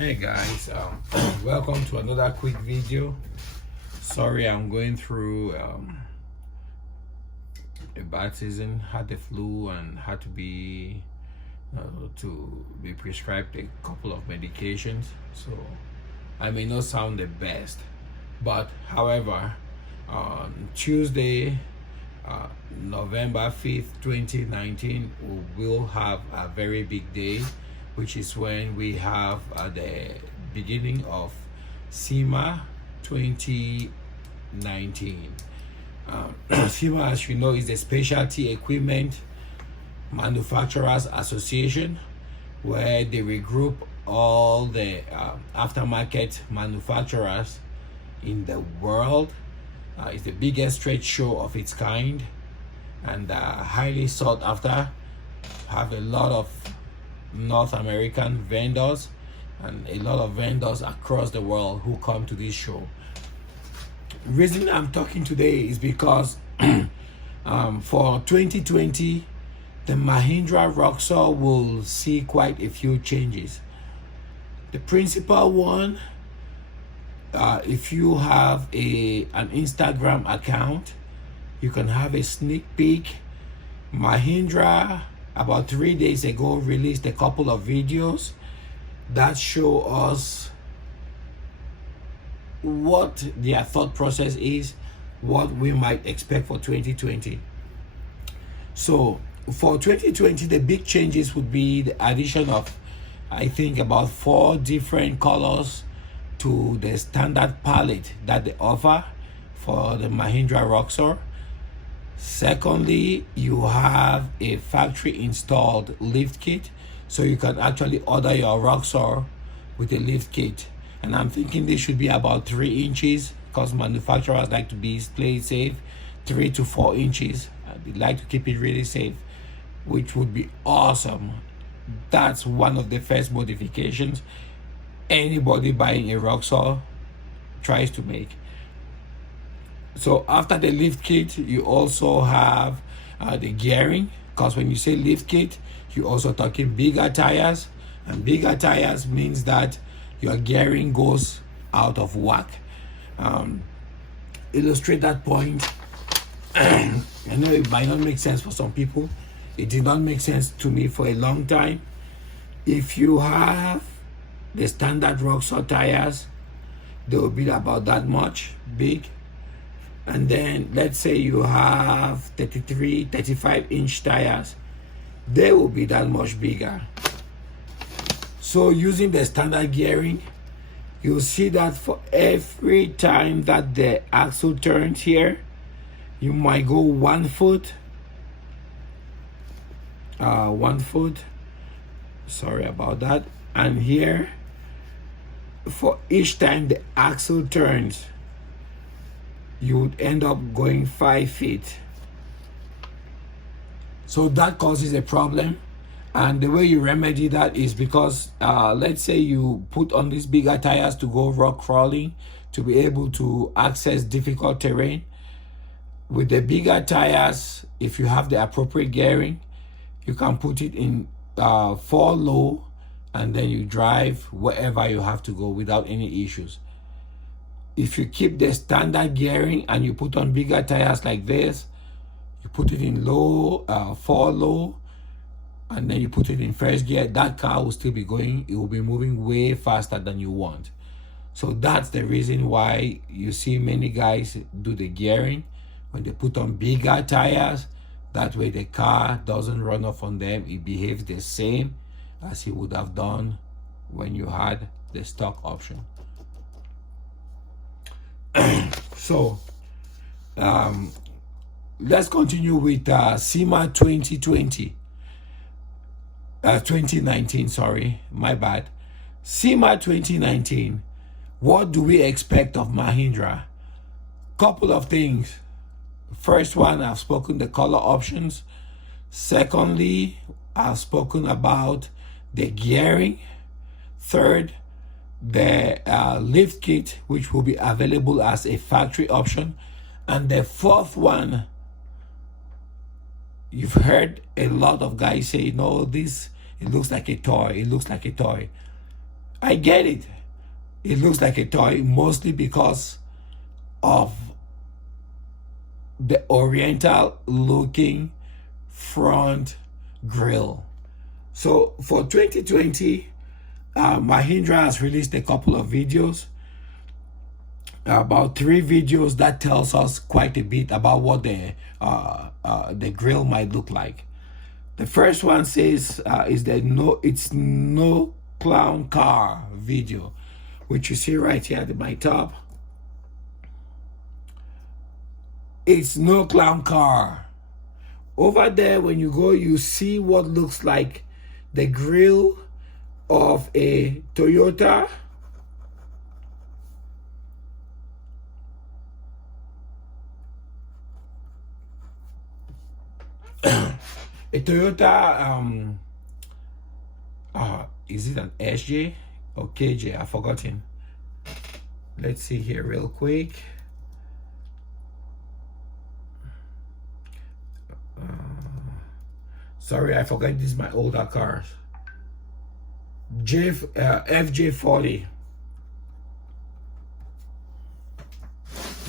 Hey guys, welcome to another quick video. Sorry, I'm going through a bad season, had the flu and had to be prescribed a couple of medications, so I may not sound the best, but however, on Tuesday, November 5th 2019, we will have a very big day, which is when we have the beginning of SEMA 2019. SEMA, as you know, is the Specialty Equipment Manufacturers Association, where they regroup all the aftermarket manufacturers in the world. It's the biggest trade show of its kind and highly sought after. Have a lot of North American vendors and a lot of vendors across the world who come to this show. Reason I'm talking today is because for 2020 the Mahindra Roxor will see quite a few changes. The principal one, if you have an Instagram account, you can have a sneak peek. Mahindra about 3 days ago released a couple of videos that show us what their thought process is, what we might expect for 2020. So for 2020, the big changes would be the addition of, I think, about 4 different colors to the standard palette that they offer for the Mahindra Roxor. Secondly, you have a factory installed lift kit, so you can actually order your Roxor with a lift kit. And I'm thinking this should be about 3 inches, because manufacturers like to play it safe, 3 to 4 inches. They like to keep it really safe, which would be awesome. That's one of the first modifications anybody buying a Roxor tries to make. So after the lift kit, you also have the gearing, because when you say lift kit, you're also talking bigger tires, and bigger tires means that your gearing goes out of whack. Illustrate that point. I know it might not make sense for some people. It did not make sense to me for a long time. If you have the standard Roxor tires, they will be about that much big. And then let's say you have 33, 35 inch tires, they will be that much bigger. So using the standard gearing, you'll see that for every time that the axle turns here, you might go 1 foot, 1 foot, sorry about that. And here, for each time the axle turns, you would end up going 5 feet. So that causes a problem. And the way you remedy that is because, let's say you put on these bigger tires to go rock crawling, to be able to access difficult terrain. With the bigger tires, if you have the appropriate gearing, you can put it in 4 low, and then you drive wherever you have to go without any issues. If you keep the standard gearing and you put on bigger tires like this, you put it in low, 4 low, and then you put it in first gear, that car will still be going, it will be moving way faster than you want. So that's the reason why you see many guys do the gearing when they put on bigger tires. That way the car doesn't run off on them. It behaves the same as it would have done when you had the stock option. So let's continue with SEMA 2019, sorry, my bad. SEMA 2019, what do we expect of Mahindra? Couple of things. First one, I've spoken the color options. Secondly, I've spoken about the gearing. Third, the lift kit, which will be available as a factory option. And the fourth one, you've heard a lot of guys say, no, this, it looks like a toy, it looks like a toy. I get it. It looks like a toy, mostly because of the oriental looking front grille. So for 2020, Mahindra has released a couple of videos, about 3 videos that tells us quite a bit about what the grille might look like. The first one says it's no clown car video, which you see right here at my top. It's no clown car. Over there, when you go, you see what looks like the grille of a Toyota. A Toyota, is it an SJ or KJ? I've forgotten. Let's see here real quick. Sorry, I forgot this is my older cars. FJ40.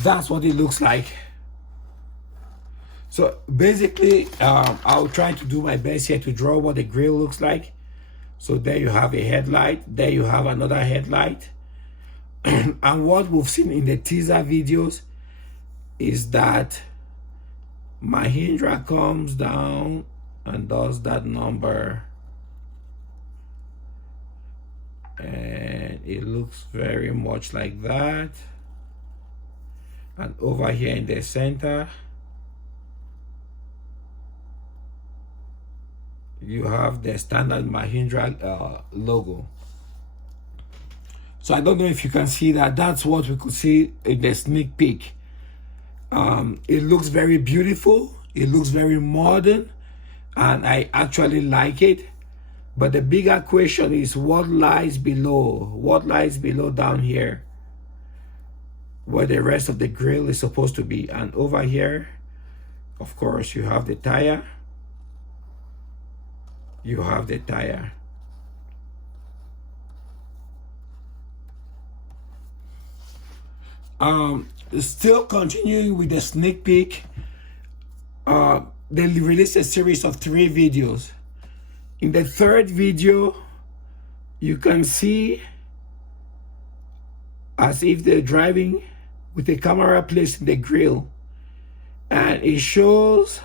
That's what it looks like. So basically, I'll try to do my best here to draw what the grille looks like. So there you have a headlight. There you have another headlight. And what we've seen in the teaser videos is that Mahindra comes down and does that number. And it looks very much like that. And over here in the center, you have the standard Mahindra logo. So I don't know if you can see that. That's what we could see in the sneak peek. It looks very beautiful. It looks very modern, and I actually like it. But the bigger question is what lies below? What lies below down here, where the rest of the grille is supposed to be? And over here, of course, you have the tire. You have the tire. Still continuing with the sneak peek, they released a series of 3 videos. In the 3rd video, you can see as if they're driving with the camera placed in the grille, and it shows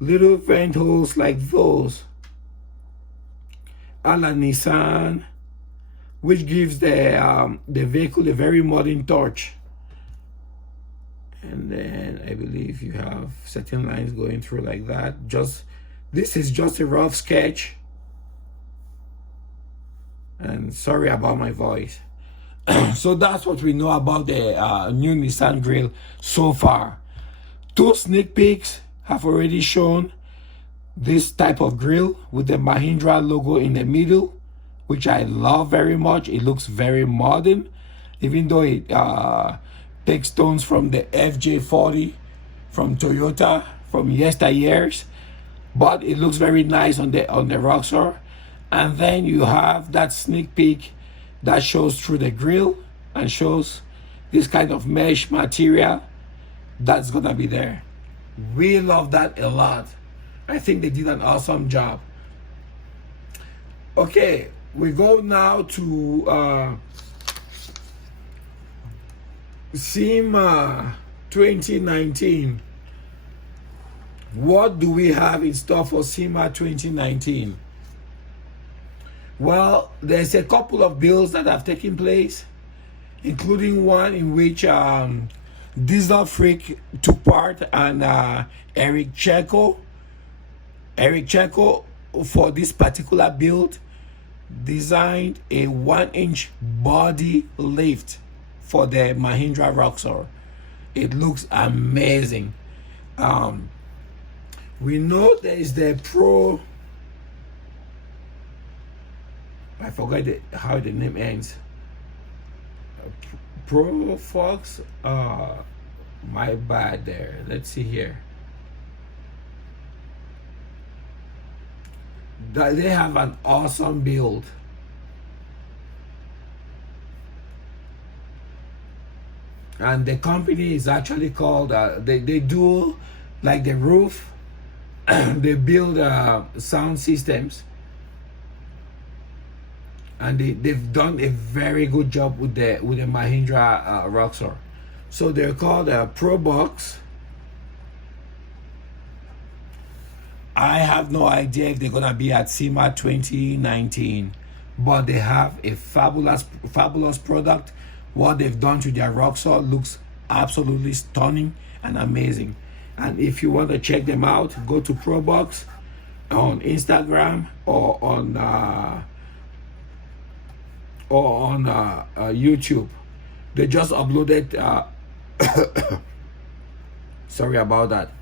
little vent holes like those a la Nissan, which gives the vehicle a very modern touch. And then I believe you have certain lines going through like that. This is just a rough sketch, and sorry about my voice. So that's what we know about the new Nissan grille so far. 2 sneak peeks have already shown this type of grille with the Mahindra logo in the middle, which I love very much. It looks very modern, even though it takes tones from the FJ40 from Toyota from yesteryears, but it looks very nice on the Roxor. And then you have that sneak peek that shows through the grille and shows this kind of mesh material that's gonna be there. We love that a lot. I think they did an awesome job. Okay, we go now to SEMA 2019. What do we have in store for SEMA 2019? Well, there's a couple of bills that have taken place, including one in which Diesel Freak took part, and Eric Checo, for this particular build, designed a 1-inch body lift for the Mahindra Roxor. It looks amazing. We know there is the Pro, I forgot how the name ends. Pro Fox, my bad there. Let's see here. They have an awesome build. and the company is actually called they do like the roof. They build sound systems, and they've done a very good job with the Mahindra Roxor. So they're called Pro Box. I have no idea if they're gonna be at SEMA 2019, but they have a fabulous product. What they've done to their Roxor looks absolutely stunning and amazing. And if you want to check them out, go to ProBox on Instagram or on YouTube. They just uploaded. Sorry about that.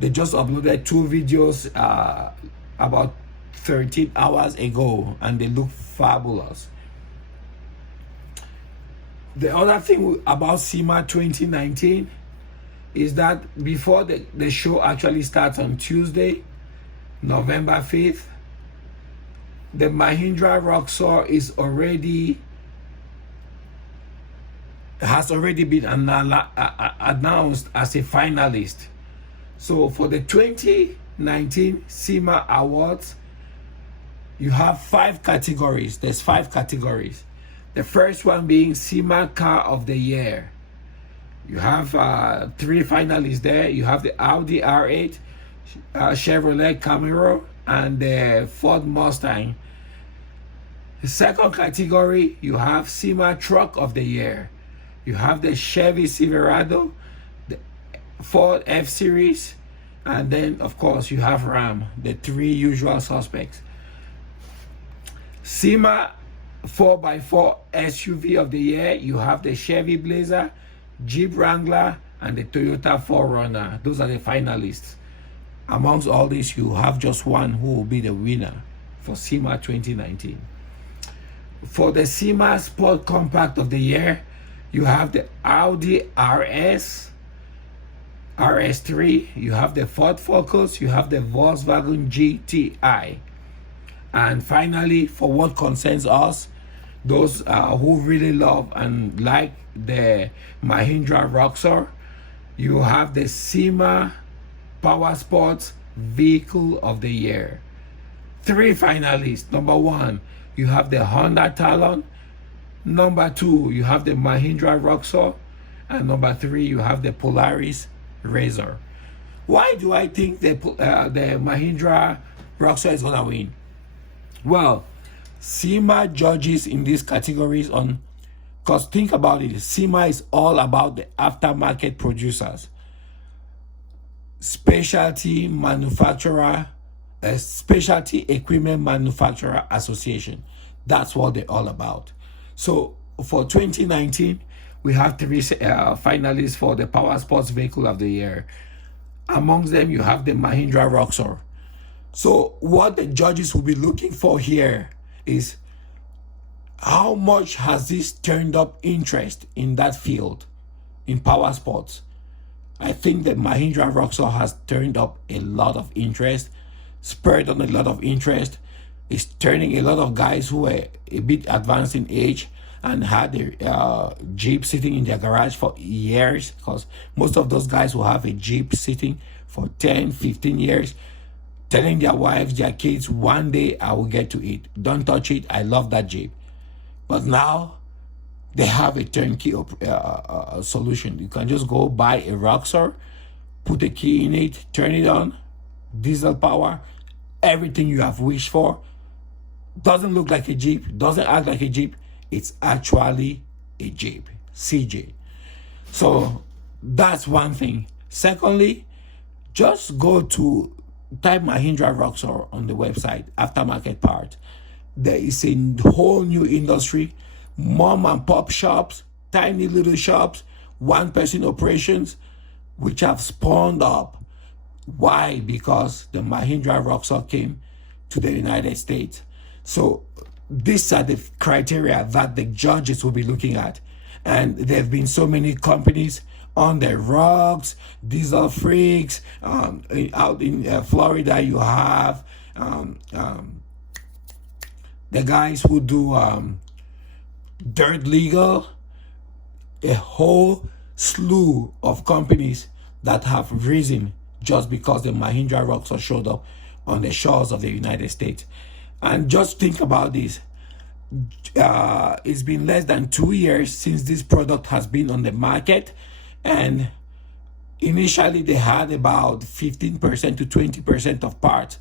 They just uploaded 2 videos about 13 hours ago, and they look fabulous. The other thing about SEMA 2019 is that before the show actually starts on Tuesday, November 5th, the Mahindra Roxor has already been announced as a finalist. So for the 2019 SEMA Awards, you have 5 categories. There's 5 categories. The first one being SEMA Car of the Year. You have 3 finalists there. You have the Audi R8, Chevrolet Camaro, and the Ford Mustang. The second category, you have SEMA Truck of the Year. You have the Chevy Silverado, the Ford F-Series, and then, of course, you have Ram, the 3 usual suspects. SEMA 4x4 SUV of the Year, you have the Chevy Blazer, Jeep Wrangler, and the Toyota 4Runner. Those are the finalists. Amongst all this, you have just one who will be the winner for SEMA 2019. For the SEMA Sport Compact of the Year, you have the Audi RS3, you have the Ford Focus, you have the Volkswagen GTI. And finally, for what concerns us, those who really love and like the Mahindra Roxor, you have the SEMA Power Sports Vehicle of the Year. 3 finalists. Number 1, you have the Honda Talon. Number 2, you have the Mahindra Roxor. And number 3, you have the Polaris Razor. Why do I think the Mahindra Roxor is gonna win? Well, SEMA judges in these categories because think about it, SEMA is all about the aftermarket producers, specialty equipment manufacturer association. That's what they're all about. So for 2019, we have 3 finalists for the Power Sports Vehicle of the Year. Amongst them, you have the Mahindra Roxor. So what the judges will be looking for here is how much has this turned up interest in that field, in power sports. I think that Mahindra Roxor has turned up a lot of interest, spurred on a lot of interest. It's turning a lot of guys who are a bit advanced in age and had their Jeep sitting in their garage for years, because most of those guys will have a Jeep sitting for 10, 15 years, telling their wives, their kids, one day I will get to it. Don't touch it. I love that Jeep. But now they have a turnkey solution. You can just go buy a Roxor, put a key in it, turn it on, diesel power, everything you have wished for. Doesn't look like a Jeep, doesn't act like a Jeep. It's actually a Jeep, CJ. So that's one thing. Secondly, just go to type Mahindra Roxor on the website, aftermarket part. There is a whole new industry, mom and pop shops, tiny little shops, 1-person operations, which have spawned up. Why? Because the Mahindra Roxor came to the United States. So these are the criteria that the judges will be looking at. And there have been so many companies on the rocks, diesel freaks. Out in Florida, you have the guys who do dirt legal, a whole slew of companies that have risen just because the Mahindra Roxor showed up on the shores of the United States. And just think about this. It's been less than 2 years since this product has been on the market, and initially they had about 15% to 20% of parts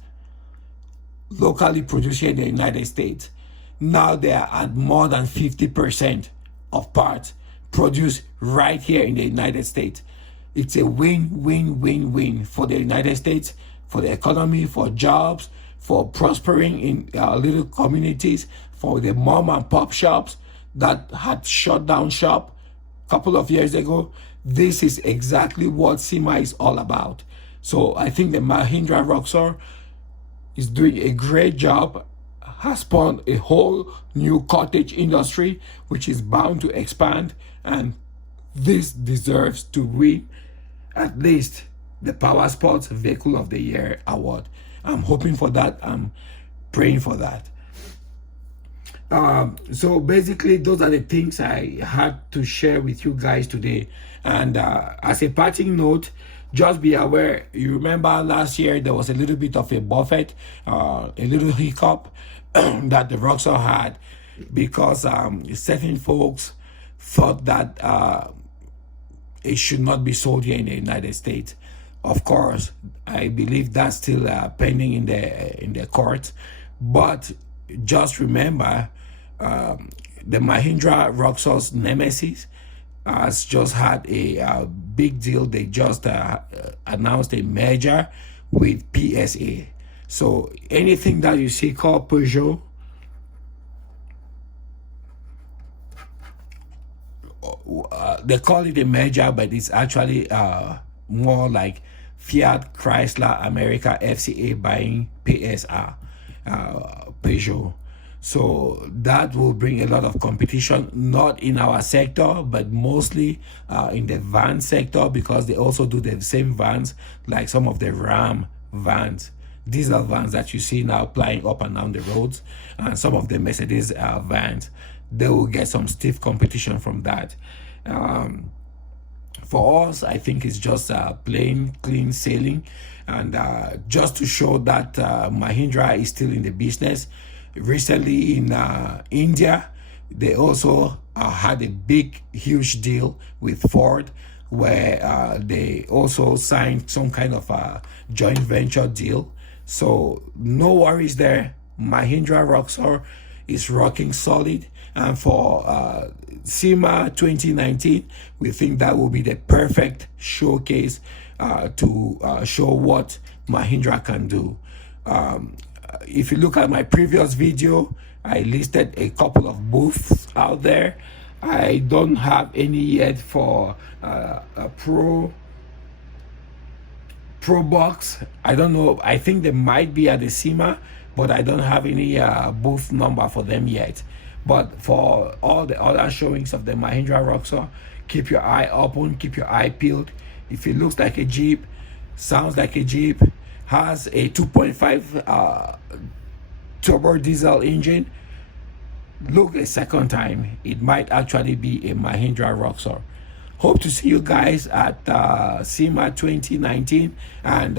locally produced here in the United States. Now they are at more than 50% of parts produced right here in the United States. It's a win-win-win-win for the United States, for the economy, for jobs, for prospering in little communities, for the mom and pop shops that had shut down shop a couple of years ago. This is exactly what SEMA is all about. So I think the Mahindra Roxor is doing a great job, has spawned a whole new cottage industry which is bound to expand, and this deserves to win at least the Power Sports Vehicle of the Year award. I'm hoping for that. I'm praying for that. So basically, those are the things I had to share with you guys today. And as a parting note, just be aware, you remember last year there was a little bit of a buffet, a little hiccup that the Roxor had, because certain folks thought that it should not be sold here in the United States. Of course, I believe that's still pending in the courts. But just remember, the Mahindra Roxor's nemesis has just had a big deal. They just announced a merger with PSA. So anything that you see called Peugeot, they call it a merger, but it's actually more like Fiat Chrysler America FCA buying PSR, Peugeot. So that will bring a lot of competition, not in our sector, but mostly in the van sector, because they also do the same vans like some of the Ram vans, diesel vans that you see now plying up and down the roads, and some of the Mercedes vans. They will get some stiff competition from that. For us, I think it's just plain clean sailing, and just to show that Mahindra is still in the business. Recently in India, they also had a huge deal with Ford, where they also signed some kind of a joint venture deal. So no worries there. Mahindra Roxor is rocking solid, and for SEMA 2019, we think that will be the perfect showcase to show what Mahindra can do. If you look at my previous video, I listed a couple of booths out there. I don't have any yet for a Pro box. I don't know. I think they might be at the SEMA, but I don't have any booth number for them yet. But for all the other showings of the Mahindra Roxor, keep your eye open, keep your eye peeled. If it looks like a Jeep, sounds like a Jeep, has a 2.5 turbo diesel engine, look a second time. It might actually be a Mahindra Roxor. Hope to see you guys at SEMA 2019, and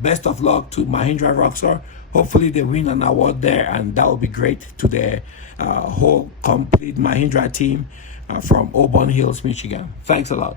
best of luck to Mahindra Roxor. Hopefully they win an award there, and that would be great to the whole complete Mahindra team from Auburn Hills, Michigan. Thanks a lot.